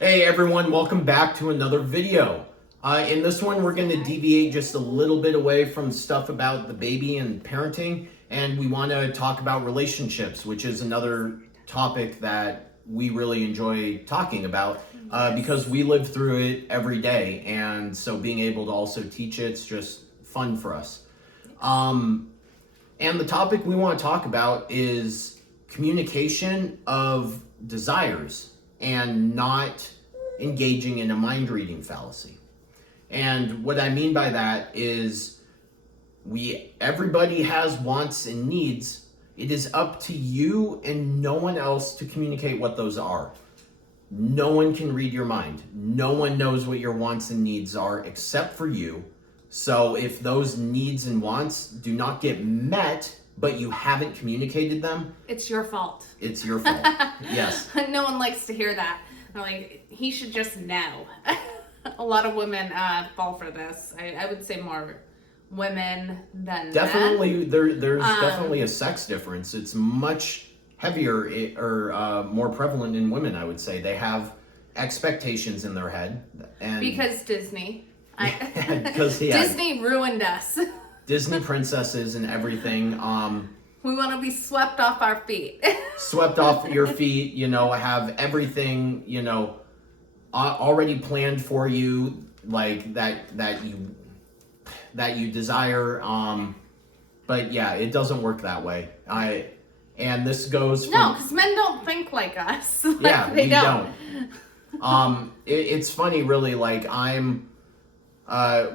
Hey everyone, welcome back to another video. In this one, we're going to deviate just a little bit away from stuff about the baby and parenting, and we want to talk about relationships, which is another topic that we really enjoy talking about because we live through it every day, and so being able to also teach it's just fun for us. And the topic we want to talk about is communication of desires and not engaging in a mind reading fallacy. And what I mean by that is everybody has wants and needs. It is up to you and no one else to communicate what those are. No one can read your mind. No one knows what your wants and needs are except for you. So if those needs and wants do not get met, but you haven't communicated them, it's your fault. It's your fault. Yes. No one likes to hear that. They're like, he should just know. A lot of women fall for this. I would say more women than definitely men. There's definitely a sex difference. It's much heavier or more prevalent in women, I would say. They have expectations in their head. And because Disney. Disney ruined us. Disney princesses and everything. We want to be swept off our feet. Swept off your feet, have everything, already planned for you, like that you desire. But yeah, it doesn't work that way. And this goes from, no, because men don't think like us. Yeah, they don't. It's funny, really. Like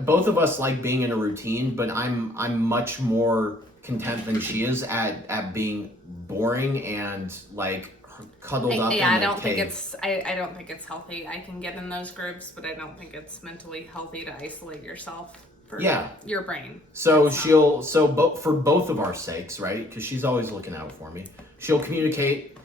both of us like being in a routine, but I'm much more content than she is at being boring and like cuddled up in a cave. I don't think it's healthy. I can get in those groups, but I don't think it's mentally healthy to isolate yourself for your brain. So for both of our sakes, right? Because she's always looking out for me. She'll communicate,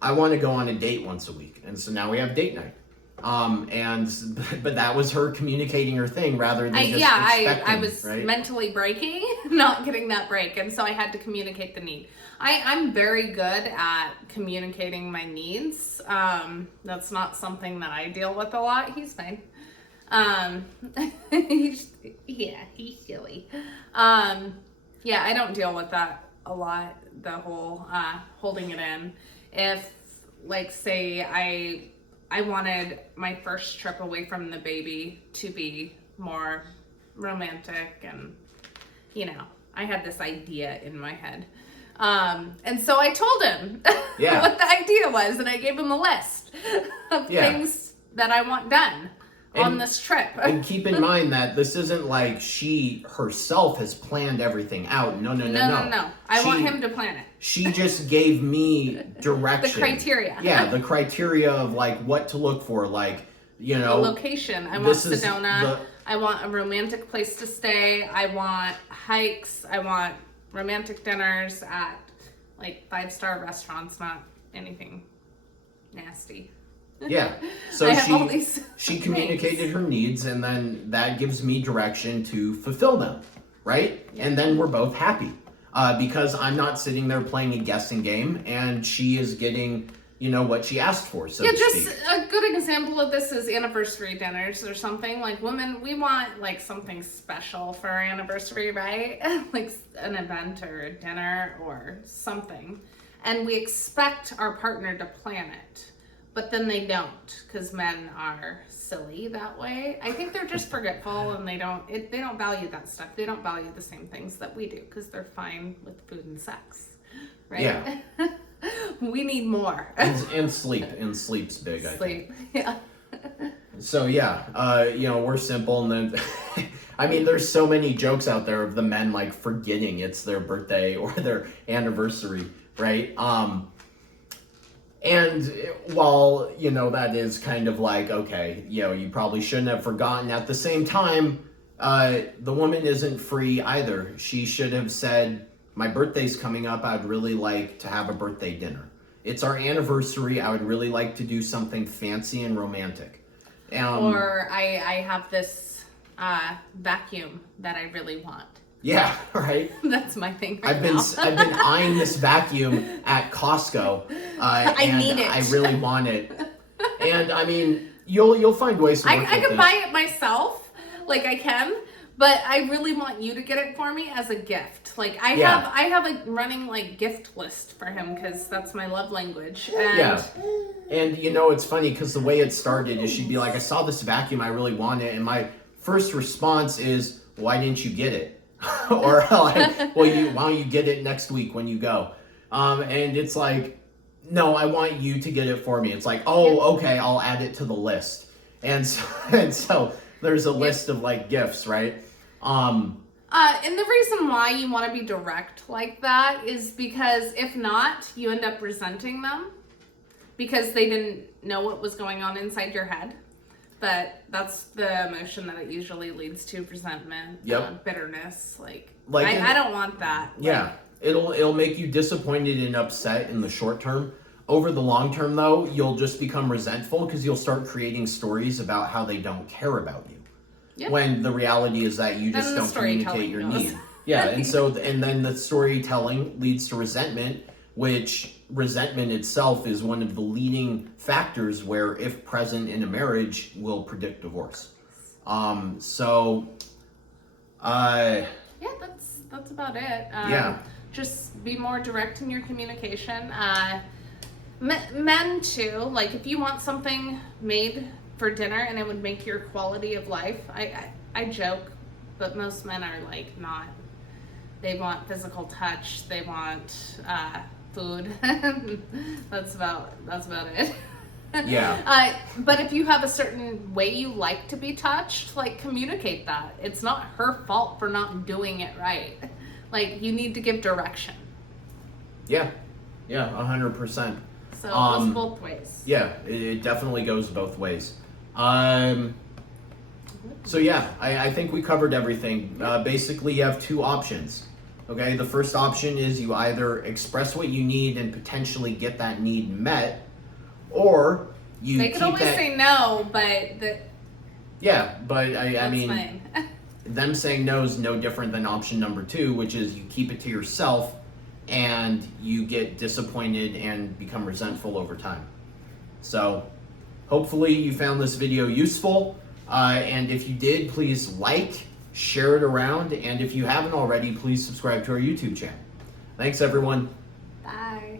I want to go on a date once a week, and so now we have date night. But that was her communicating her thing rather than expecting, I was right? mentally breaking, not getting that break, and so I had to communicate the need. I'm very good at communicating my needs. That's not something that I deal with a lot. He's fine. He's silly. I don't deal with that a lot. The whole holding it in. If, like, say I wanted my first trip away from the baby to be more romantic, and I had this idea in my head, and so I told him what the idea was, and I gave him a list of things that I want done on this trip. And keep in mind that this isn't like she herself has planned everything out. No. I want him to plan it. She just gave me direction. The criteria. Yeah, the criteria of like what to look for, like, the location. I want Sedona. I want a romantic place to stay. I want hikes. I want romantic dinners at like 5-star restaurants, not anything nasty. Yeah, so she communicated things. her needs, and then that gives me direction to fulfill them, right? Yeah. And then we're both happy because I'm not sitting there playing a guessing game, and she is getting, what she asked for, so to speak. Just a good example of this is anniversary dinners or something. Like, women, we want like something special for our anniversary, right? Like an event or a dinner or something, and we expect our partner to plan it. But then they don't, because men are silly that way. I think they're just forgetful, and they don't value that stuff. They don't value the same things that we do, because they're fine with food and sex, right? Yeah. We need more. And sleep. And sleep's big, I think. Yeah. So we're simple, and then I mean, there's so many jokes out there of the men like forgetting it's their birthday or their anniversary, right? And while, that is kind of like, okay, you probably shouldn't have forgotten. At the same time, the woman isn't free either. She should have said, my birthday's coming up. I'd really like to have a birthday dinner. It's our anniversary. I would really like to do something fancy and romantic. Or I have this vacuum that I really want. Yeah, right. That's my thing I've been eyeing this vacuum at Costco. I need it. I really want it. And I mean, You'll find ways to work I with can this. buy it myself, like I can, but I really want you to get it for me as a gift. Like I have a running like gift list for him because that's my love language. And Yeah. And you know, it's funny because the way it started is she'd be like, I saw this vacuum, I really want it. And my first response is, why didn't you get it? Or like, why don't you get it next week when you go? And it's like, no, I want you to get it for me. It's like, oh, okay, I'll add it to the list. And so there's a list of like gifts, right? And the reason why you want to be direct like that is because if not, you end up resenting them because they didn't know what was going on inside your head. But that's the emotion that it usually leads to: resentment, bitterness. Like I don't want that. Yeah, like, it'll make you disappointed and upset in the short term. Over the long term, though, you'll just become resentful because you'll start creating stories about how they don't care about you. Yep. When the reality is that you just don't communicate your need. Yeah, and then the storytelling leads to resentment, which resentment itself is one of the leading factors where, if present in a marriage, will predict divorce. Yeah, that's about it. Just be more direct in your communication. Men too, like if you want something made for dinner and it would make your quality of life, I joke, but most men are like not. They want physical touch. They want food. That's about it. Yeah. But if you have a certain way you like to be touched, like communicate that. It's not her fault for not doing it right. Like you need to give direction. Yeah, 100%. So it goes both ways. Yeah, it definitely goes both ways. So yeah, I think we covered everything. Basically, you have two options. Okay, the first option is you either express what you need and potentially get that need met, or you They could always say no, but I mean, fine. them saying no is no different than option number 2, which is you keep it to yourself and you get disappointed and become resentful over time. So hopefully you found this video useful, and if you did, please like, share it around, and if you haven't already, please subscribe to our YouTube channel. Thanks everyone. Bye.